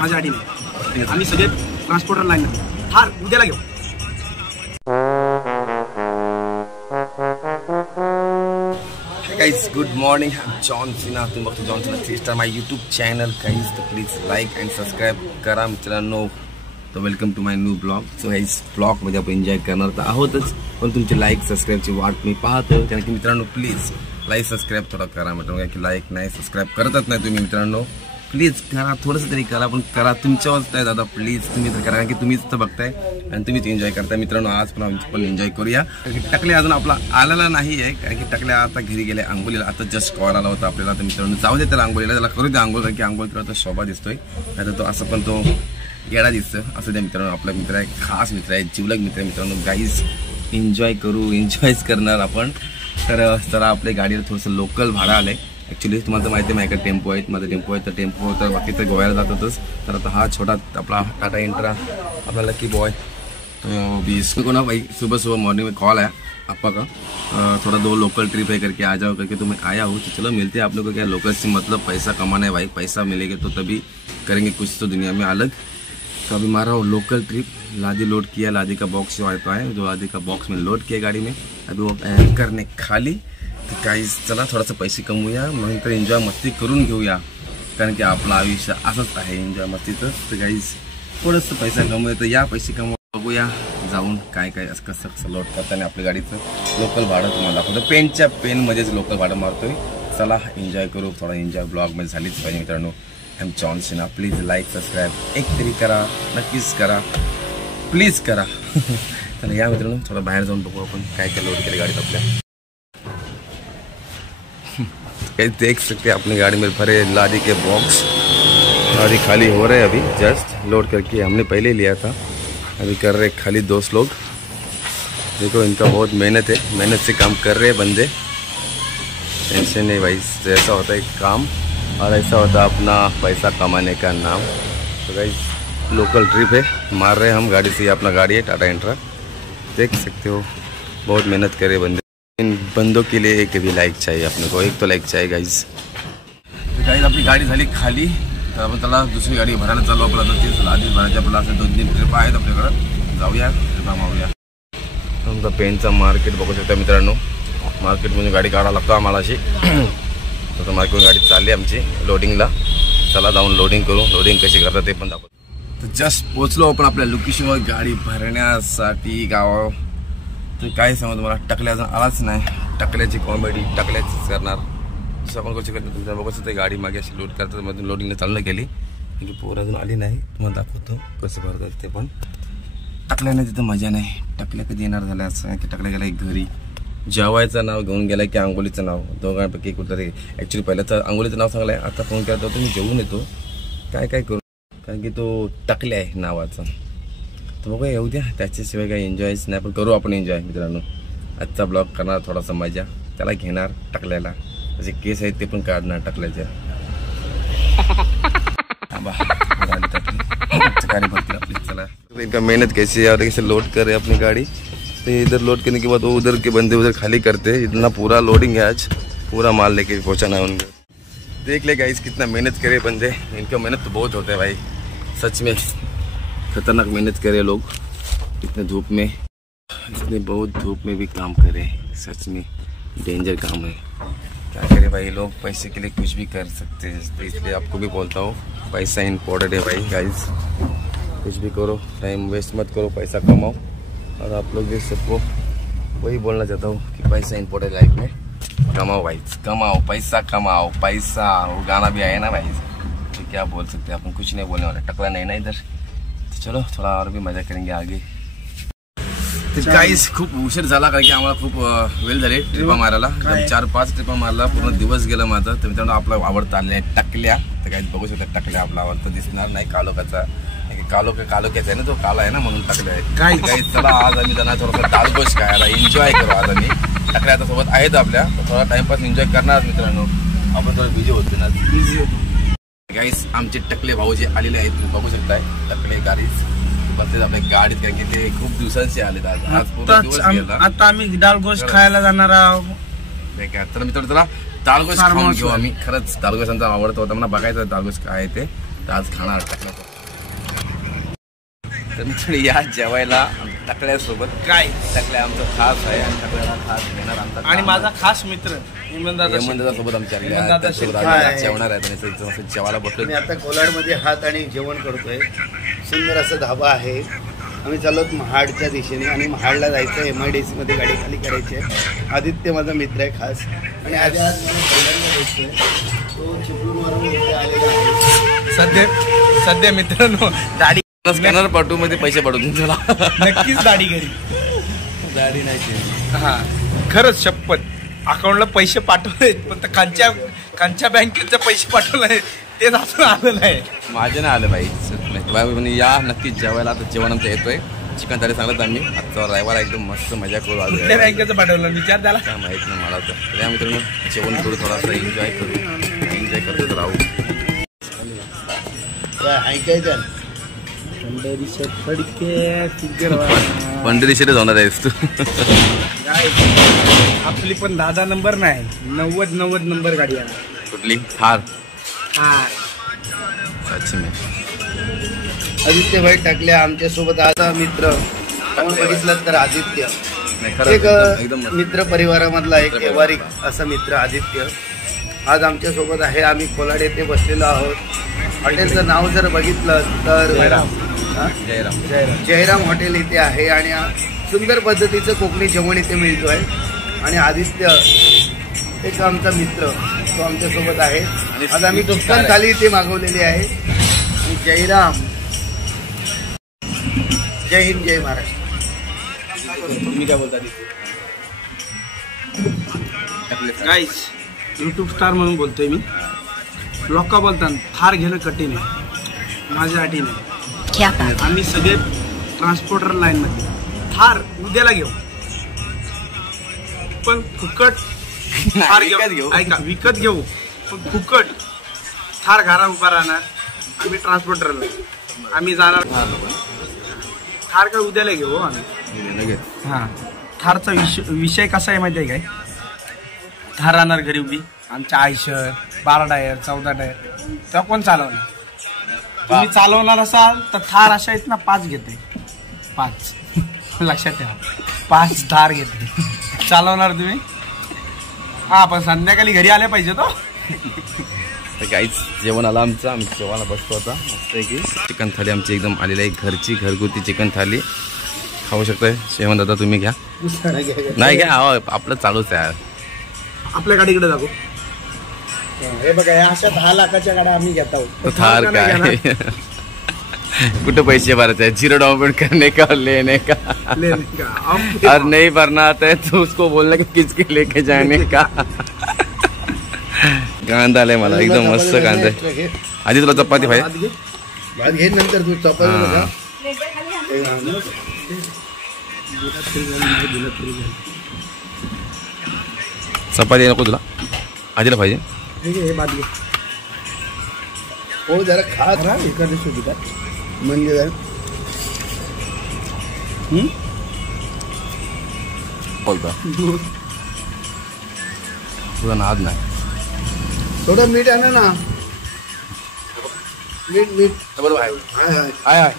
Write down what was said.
माझ्या अडीने आम्ही सगळे ट्रान्सपोर्टर लाईन थार उद्याला घेऊ. Guys, good morning. I'm John Cena. तुम्ही बघतो John Cena 3 star my YouTube channel. Guys तर प्लीज लाईक अँड सबस्क्राईब करा मित्रांनो. तर welcome to my new blog. So guys ब्लॉगमध्ये आपण एन्जॉय करणार तर आहोतच, पण तुमची लाईक सबस्क्राईबची वाट मी पाहतो. कारण की मित्रांनो प्लीज लाईक सबस्क्राईब थोडा करा मित्रांनो. कारण की लाईक नाही सबस्क्राईब करतच नाही तुम्ही मित्रांनो. प्लीज करा, थोडंसं तरी करा, पण करा तुमच्यावरच आहे दादा. प्लीज तुम्ही तर करा, कारण की तुम्हीच तर बघताय आणि तुम्हीच एन्जॉय करताय मित्रांनो. आज पण एन्जॉय करूया. कारण की टकले अजून आपला आलेला नाही आहे, कारण की टकल्या आता घरी गेले आंघोळीला. आता जस्ट कॉल आला होता आपल्याला. तर मित्रांनो जाऊ दे त्याला आंघोळीला, त्याला करू द्या आंघोळ, कारण की आंघोळ करता शोभा दिसतोय. नाही तर तो असं पण तो येडा दिसतं. असं द्या मित्रांनो, आपला मित्र आहे, खास मित्र आहे, जिवलग मित्र आहे मित्रांनो. गाईज एन्जॉय करू, एन्जॉयच करणार आपण. तर चला आपल्या गाडीला थोडंसं लोकल भाडं आलं आहे. ॲक्च्युली तुम्हाला तर माहिती आहे माझ्याकडे टेम्पो आहेत, माझा टेम्पो आहे. तर टेम्पो तर बाकीचं गोव्याला जातातच. तर आता हा छोटा आपला टाटा इंट्रा अपना लकी बॉय. तो भी इसको को ना भाई सुबह सुबह मॉर्निंग में कॉल आया आपका का थोड़ा 2 लोकल ट्रिप है करके आ जाओ करके. तो मैं आया हूँ. तो चलो मिलते हैं आप लोगों को. क्या लोकल से मतलब पैसा कमाना है भाई, पैसा मिलेगा तो तभी करेंगे कुछ तो दुनिया में अलग. तो अभी मारा हो लोकल ट्रिप. लादी लोड किया, लादी का बॉक्स जो आता है, जो लादी का बॉक्स में लोड किया गाड़ी में. अभी वो करने खाली. तर गाईज चला थोडासा पैसे कमवूया, नंतर एन्जॉय मस्ती करून घेऊया. कारण की आपलं आयुष्य असंच आहे एन्जॉय मस्तीचं. तर गाईज थोडंसं पैसा कमवूया. तर या पैसे बघूया जाऊन काय काय असं कसं लोड करताना आपल्या गाडीचं लोकल भाडं तुम्हाला दाखवतो. पेनच्या पेनमध्येच लोकल भाडं मारतोय. चला एन्जॉय करू. थोडा एन्जॉय ब्लॉगमध्ये झालीच पाहिजे मित्रांनो. I am John Cena. Please like subscribe एक तरी करा, नक्कीच करा, प्लीज करा. तर या मित्रांनो थोडं बाहेर जाऊन बघू आपण काय काय लोड केलं गाडीत आपल्या. देख सकते हैं अपनी गाड़ी में भरे लादी के बॉक्स. गाड़ी खाली हो रहे अभी, जस्ट लोड करके हमने पहले लिया था. अभी कर रहे खाली 2 लोग. देखो इनका बहुत मेहनत है, मेहनत से काम कर रहे हैं बंदे. टेंशन नहीं भाई, ऐसा होता है काम और ऐसा होता है अपना पैसा कमाने का नाम. तो गाइस लोकल ट्रिप है, मार रहे हम गाड़ी से. अपना गाड़ी है टाटा इंट्रा, देख सकते हो. बहुत मेहनत करे बंदे. इन बंदों के लिए एक भी लाइक चाहिए अपने को, एक तो लाइक चाहिए गाइज. तो गाइज आपली गाडी झाली खाली. तर आपण त्याला दुसरी गाडी भरायला चालू. आपल्याला तर तेच आधीच भरायचे. आपल्याला असं 2-3 ट्रिप आहेत आपल्याकडं. जाऊया ट्रिपा मारूया. तुमचा पेनचा मार्केट बघू शकता मित्रांनो. मार्केटमधून गाडी काढायला लागतो आम्हाला अशी. तर मार्केटून गाडी चालली आमची लोडिंगला. चला जाऊन लोडिंग करू. लोडिंग कशी करतात ते पण दाखवतो. तर जस्ट पोचलो आपण आपल्या लोकेशनवर गाडी भरण्यासाठी गावावर. तर काय सांगू तुम्हाला, टकल्या अजून आलाच नाही. टकल्याची कॉमेडी टकल्याचीच करणार. जसं आपण कशी करतो तुमच्या बघत ते गाडी मागे अशी लोड करतात. मधून लोडिंगला चालू केली की पोर अजून आली नाही. तुम्हाला दाखवतो कसं भरतात ते. पण टकल्याने तिथं मजा नाही. टकल्या कधी येणार झाल्या असं की टकल्या गेला एक घरी. जेवायचं नाव घेऊन गेला की आंघोळीचं नाव, दोघांपैकी कुठतरी. ॲक्च्युली पहिलं तर आंघोळीचं नाव सांगलं आहे. आता फोन केला तर मी जेवून येतो. काय काय करू, कारण की तो टकल्या आहे नावाचा. तर बघा येऊ द्या, त्याच्याशिवाय काही एन्जॉयच नाही. पण करू आपण एन्जॉय मित्रांनो. आजचा ब्लॉग करणार थोडासा मजा. त्याला घेणार टकल्याला, त्याचे केस आहेत ते पण काढणार टकल्याच्या. गाड़ी भरती आपली. चला इनका मेहनत कैसी है और कैसे लोड कर रहे हैं अपनी गाड़ी. तो इधर लोड करने के बाद वो उधर के बंदे उधर खाली करते हैं. इतना पूरा लोडिंग है आज, पूरा माल लेके पहुँचाना है उनको. देख ले गाइस कितना मेहनत करे बंदे. इनका मेहनत तो बहुत होता है भाई, सच में खतरनाक मेहनत करे लोग. इतने धूप में, इतने बहुत धूप में भी काम करे. सच में डेंजर काम है. क्या करे भाई, लोग पैसे के लिए कुछ भी कर सकते हैं. तो इसलिए आपको भी बोलता हूँ पैसा इम्पोर्टेंट है भाई. गाइस कुछ भी करो, टाइम वेस्ट मत करो, पैसा कमाओ. और आप लोग भी सबको वही बोलना चाहता हूँ कि पैसा इम्पोर्टेंट लाइफ में. कमाओ भाई, कमाओ पैसा, कमाओ पैसा. वो गाना भी आया ना भाई. तो क्या बोल सकते हैं अपन, कुछ नहीं बोलने वाले. टकला नहीं ना इधर. चलो थोड़ा और भी मजा करेंगे आगे. तर गाईस खूप उशीर झाला, कारण की आम्हाला खूप वेळ झाले ट्रिपा मारायला. 4-5 ट्रिपा मारला, पूर्ण दिवस गेला माझा. तर मित्रांनो आपला आवडता आलेला आहे टकल्या. तर काही बघू शकता टकल्या आपला आवडता दिसणार नाही कालोखाचा. कालोख्याचा आहे ना, तो काला आहे ना म्हणून टकल्या आहे. काही चला आज आम्ही जाणार थोडासा दालगोश खायला. एन्जॉय करू आज आम्ही. टकल्या आता सोबत आहेत आपल्या, थोडा टाइमपास एन्जॉय करणार मित्रांनो. आपण थोडं बिझी होतो ना, बिझी होतो. गाईस आमचे टकले भाऊ जे आलेले आहेत तुम्ही बघू शकताय. टकले गाडी बसले आपल्या गाडीत, कारण की ते खूप दिवसांचे आले. आज पूर्ण दिवस गेला. आता आम्ही दालगोश खायला जाणार आहोत. तर मित्रांनो चला दालगोश खाऊन घेऊ आम्ही. खरंच दालगोशांचा आवडता होता मला बघायचं दालगोश काय आहे ते. तर आज खाणार टाकल्याचं. तर मित्र या जेवायला टाकल्यासोबत काय टाकल्या आमचं खास आहे आणि टाकल्याला खास घेणार आमचा आणि माझा खास मित्र हेमंतदा सोबत आमच्या जेवणार आहेत आणि जेवायला बसलो. मी आता कोलाडमध्ये हात आणि जेवण करतोय. सुंदर असं धाबा आहे. आम्ही चाललोत महाडच्या दिशेने आणि महाडला जायचं. MIDC मध्ये गाडी खाली करायची आहे. आदित्य माझा मित्र आहे खास आणि आज मला पहिल्यांदा भेटतोय. तो चिपळूणवरून इथे आलेला आहे. सध्या मित्रांनो दाढी स्कॅनर पाठवू मध्ये पैसे पाठवून तुला नक्कीच दाढी घरी गाडी नाही केली. हा खरंच शपथ अकाउंटला पैसे पाठवले पण कांच्या बँकेचे पैसे पाठवले तेच असं आलेलं आहे. माझे नाही आलं बाई. या नक्कीच जेवायला. आता जेवण आमचं येतोय. चिकन थाली सांगत आम्ही आजचा रविवार एकदम मस्त मजा करू. आज कुठल्या बँकेचं पाठवलं विचार त्याला काय माहित नाही मला. तर त्या मित्रांनो जेवण करू थोडासा एन्जॉय करतो राहू. ऐकायचं पंढरी शेटे जाणार आहेस तू. आपली पण 10 नंबर नाही 90 नंबर गाडी आहे. कुठली थार. आदित्य भाई टाकले आमच्या सोबत. आता मित्र बघितलं तर आदित्य एक मित्र परिवारामधला एक व्यवहारिक असा मित्र आदित्य आज आमच्या सोबत आहे. आम्ही कोलाड येथे बसलेलो आहोत. हॉटेलचं नाव जर बघितलं तर जयराम हॉटेल इथे आहे आणि सुंदर पद्धतीचं कोकणी जेवण इथे मिळतोय. आणि आदित्य एक आमचा मित्र तो आमच्या सोबत आहे. आज आम्ही चिकन थाली इथे मागवलेली आहे. आणि जयराम जय हिंद जय महाराष्ट्र. तुम्ही काय बोलता गाईस यूट्यूब स्टार म्हणून बोलतोय मी. लोक बोलतात थार घेणं कठीण आहे. माझ्यासाठी नाही. आम्ही सगळे ट्रान्सपोर्टर लाईन मध्ये थार उद्याला घेऊ पण फुकट थार घेऊ. ऐका विकत घेऊ पण फुकट थार घरा उभा राहणार. आम्ही ट्रान्सपोर्टरला आम्ही जाणार. थार काय उद्याला घेऊ आम्ही. हा थारचा विषय कसा आहे माहिती आहे काय. थार राहणार घरी उभी. आमच्या आयशर 12 टायर 14 टायर तेव्हा कोण चालवणार. तुम्ही चालवणार असाल तर थार अशा आहेत ना 5 घेते 5 लक्षात ठेवा 5 थार घेते चालवणार तुम्ही. हा पण संध्याकाळी घरी आले पाहिजे तो. काहीच जेवण आलं आमचं. आम्ही जेवायला बसतो आता मस्त आहे की. चिकन थाली आमची एकदम आलेली आहे. घरची घरगुती चिकन थाली खाऊ शकताय. शेवण दादा तुम्ही घ्या. नाही घ्या आपलं चालूच आहे. आपल्या गाडीकडे जागो. हे बघा अशा 10 लाखाच्या गाड्या आम्ही घेत आहोत. थार काय कुठे पैसे भरते हैं. 0 डाउन पेमेंट करने का लेने का. और नहीं भरना आता है तो उसको बोलने का किसके लेके जाने का. कांदा आलाय मला एकदम मस्त कांदा आहे. आधी तुला चपाती पाहिजे भात घे नंतर तू चपाती. चपाती नको तुला आधीला पाहिजे. हे भात घे. हो जरा खात राहा एखादी सुविधा म्हणजे काय बोलता तुझा नाद नाही. थोडं मीठ आणा ना. मीठ बरोबर आहे. हाय हाय हाय.